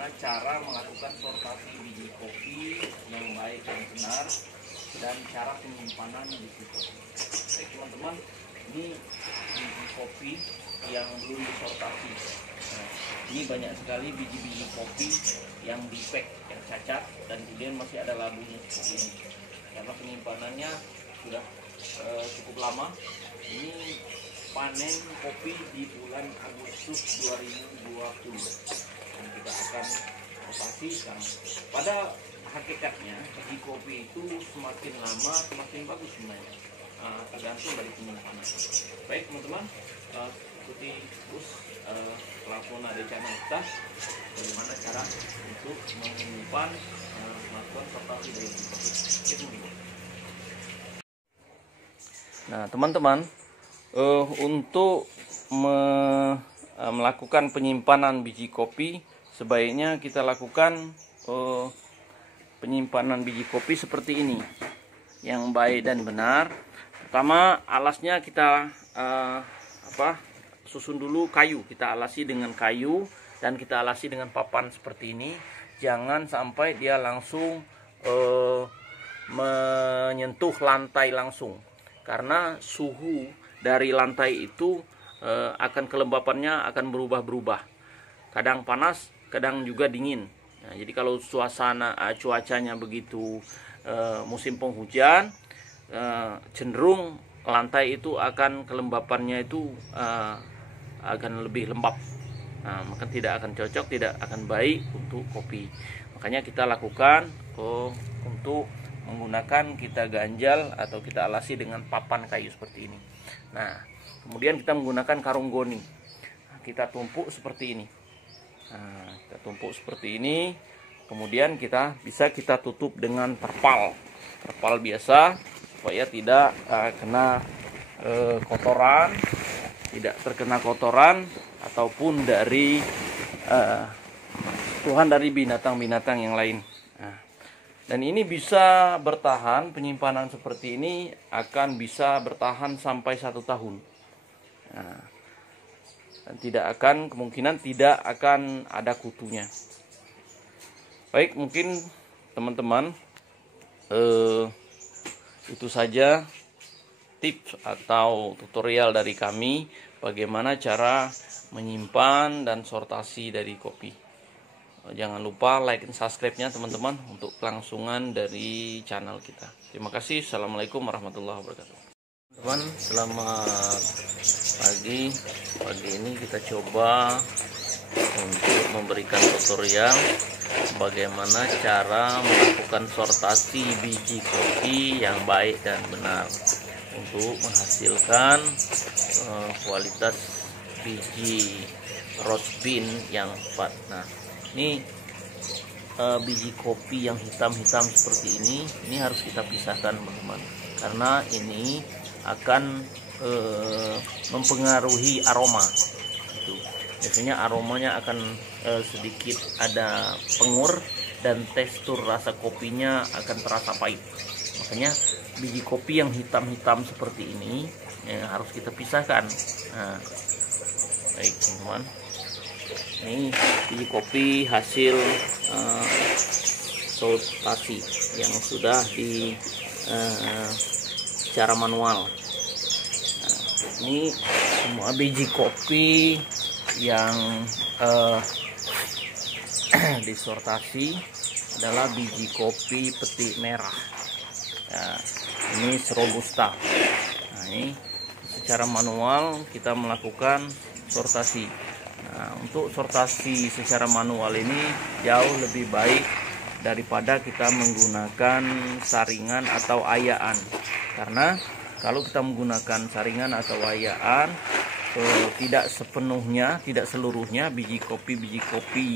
bagaimana cara melakukan sortasi biji kopi yang baik dan benar, dan cara penyimpanan biji kopi. Baik teman-teman, ini biji kopi yang belum disortasi. Nah, ini banyak sekali biji-biji kopi yang di-pack, yang cacat, dan kemudian masih ada labunya seperti ini. Karena penyimpanannya sudah cukup lama. Ini panen kopi di bulan Agustus 2020. Dan kita akan sortasi sekarang. Pada hakikatnya biji kopi itu semakin lama semakin bagus sebenarnya, tergantung dari penyimpanan. Baik teman-teman, ikuti terus pelaporan dari channel kita bagaimana cara untuk menyimpan melakukan sortasi dari biji kopi. Nah teman-teman, untuk melakukan penyimpanan biji kopi, sebaiknya kita lakukan penyimpanan biji kopi seperti ini, yang baik dan benar. Pertama, alasnya kita susun dulu kayu, kita alasi dengan kayu dan kita alasi dengan papan seperti ini. Jangan sampai dia langsung menyentuh lantai langsung, karena suhu dari lantai itu akan kelembapannya akan berubah-berubah. Kadang panas, kadang juga dingin. Nah, jadi kalau suasana cuacanya begitu musim penghujan, cenderung lantai itu akan kelembapannya itu akan lebih lembab. Nah, maka tidak akan cocok, tidak akan baik untuk kopi. Makanya kita lakukan untuk menggunakan, kita ganjal atau kita alasi dengan papan kayu seperti ini. Nah, kemudian kita menggunakan karung goni. Nah, kita tumpuk seperti ini. Nah, kita tumpuk seperti ini. Kemudian kita tutup dengan terpal biasa supaya tidak kena kotoran, tidak terkena kotoran ataupun dari Tuhan dari binatang-binatang yang lain. Nah, dan ini bisa bertahan, penyimpanan seperti ini akan bisa bertahan sampai 1 tahun. Nah, dan kemungkinan tidak akan ada kutunya. Baik, mungkin teman-teman itu saja tips atau tutorial dari kami bagaimana cara menyimpan dan sortasi dari kopi. Jangan lupa like dan subscribe-nya teman-teman untuk kelangsungan dari channel kita. Terima kasih. Assalamualaikum warahmatullahi wabarakatuh. Teman, selamat pagi. Pagi ini kita coba untuk memberikan tutorial bagaimana cara melakukan sortasi biji kopi yang baik dan benar untuk menghasilkan kualitas biji roast bean yang tepat. Nah, ini biji kopi yang hitam-hitam seperti ini harus kita pisahkan teman-teman, karena ini akan mempengaruhi aroma. Itu biasanya aromanya akan sedikit ada pengur dan tekstur rasa kopinya akan terasa pahit. Makanya biji kopi yang hitam-hitam seperti ini harus kita pisahkan. Nah, baik teman-teman, ini biji kopi hasil sortasi yang sudah di secara manual. Nah, ini semua biji kopi yang disortasi adalah biji kopi peti merah. Ya, ini robusta. Nah, ini secara manual kita melakukan sortasi. Nah, untuk sortasi secara manual ini jauh lebih baik daripada kita menggunakan saringan atau ayaan. Karena kalau kita menggunakan saringan atau ayaan, tidak sepenuhnya, tidak seluruhnya biji kopi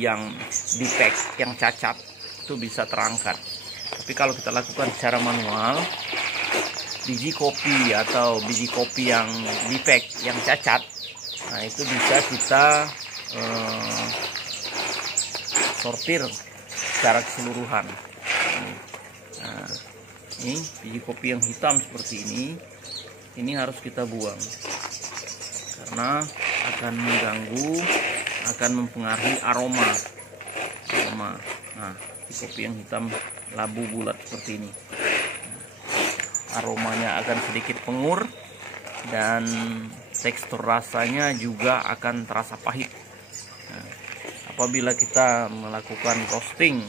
yang di-pack, yang cacat itu bisa terangkat. Tapi kalau kita lakukan secara manual, biji kopi atau biji kopi yang di-pack, yang cacat, nah itu bisa kita sortir secara keseluruhan. Nah, ini biji kopi yang hitam seperti ini harus kita buang karena akan mengganggu, akan mempengaruhi aroma. aroma. Nah, kopi yang hitam labu bulat seperti ini. Aromanya akan sedikit pengur dan tekstur rasanya juga akan terasa pahit. Nah, apabila kita melakukan roasting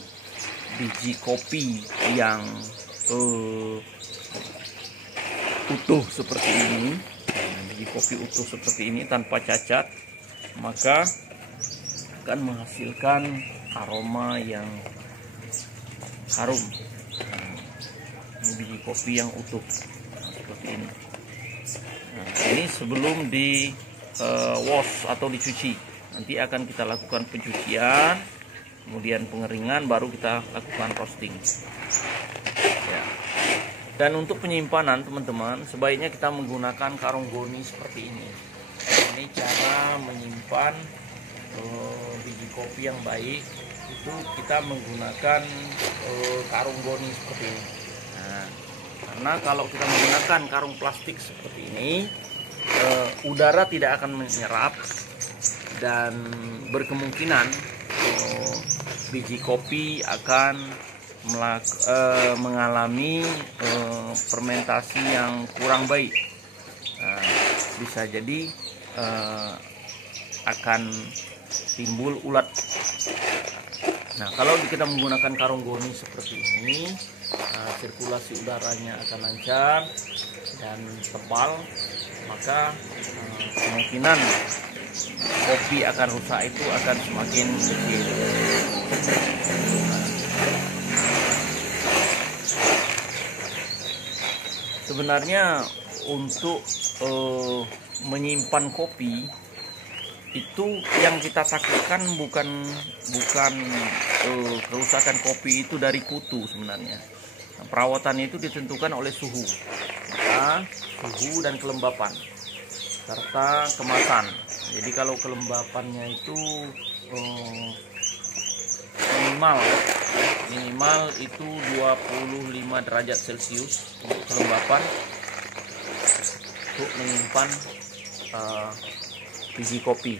biji kopi yang utuh seperti ini, biji kopi utuh seperti ini tanpa cacat, maka akan menghasilkan aroma yang harum. Ini biji kopi yang utuh seperti ini. Nah, ini sebelum di wash atau dicuci, nanti akan kita lakukan pencucian, kemudian pengeringan, baru kita lakukan roasting. Ya. Dan untuk penyimpanan teman-teman, sebaiknya kita menggunakan karung goni seperti ini. Ini cara menyimpan biji kopi yang baik, itu kita menggunakan karung goni seperti ini. Nah, karena kalau kita menggunakan karung plastik seperti ini, udara tidak akan menyerap dan berkemungkinan biji kopi akan mengalami fermentasi yang kurang baik. Nah, bisa jadi akan timbul ulat. Nah, kalau kita menggunakan karung goni seperti ini, sirkulasi udaranya akan lancar dan tebal, maka kemungkinan kopi akan rusak itu akan semakin kecil. Sebenarnya untuk menyimpan kopi itu yang kita takutkan bukan kerusakan kopi itu dari kutu sebenarnya. Nah, perawatannya itu ditentukan oleh suhu, suhu dan kelembapan serta kemasan. Jadi kalau kelembapannya itu minimal itu 25 derajat Celcius untuk kelembapan untuk menyimpan biji kopi.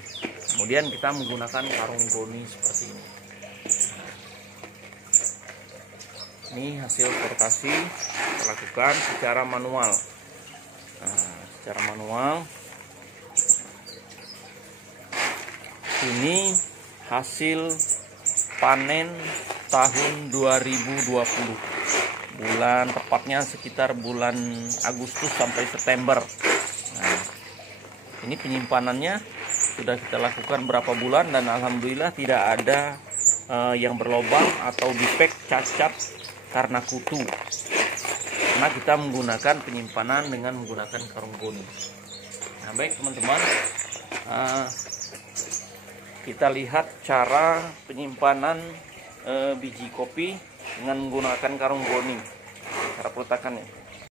Kemudian kita menggunakan karung goni seperti ini. Ini hasil fermentasi kita lakukan secara manual. Secara manual. Ini hasil panen tahun 2020. Bulan tepatnya sekitar bulan Agustus sampai September. Nah, ini penyimpanannya sudah kita lakukan berapa bulan dan alhamdulillah tidak ada yang berlobang atau defek cacat karena kutu. Karena kita menggunakan penyimpanan dengan menggunakan karung goni. Nah, baik teman-teman, kita lihat cara penyimpanan biji kopi dengan menggunakan karung goni, cara peletakannya.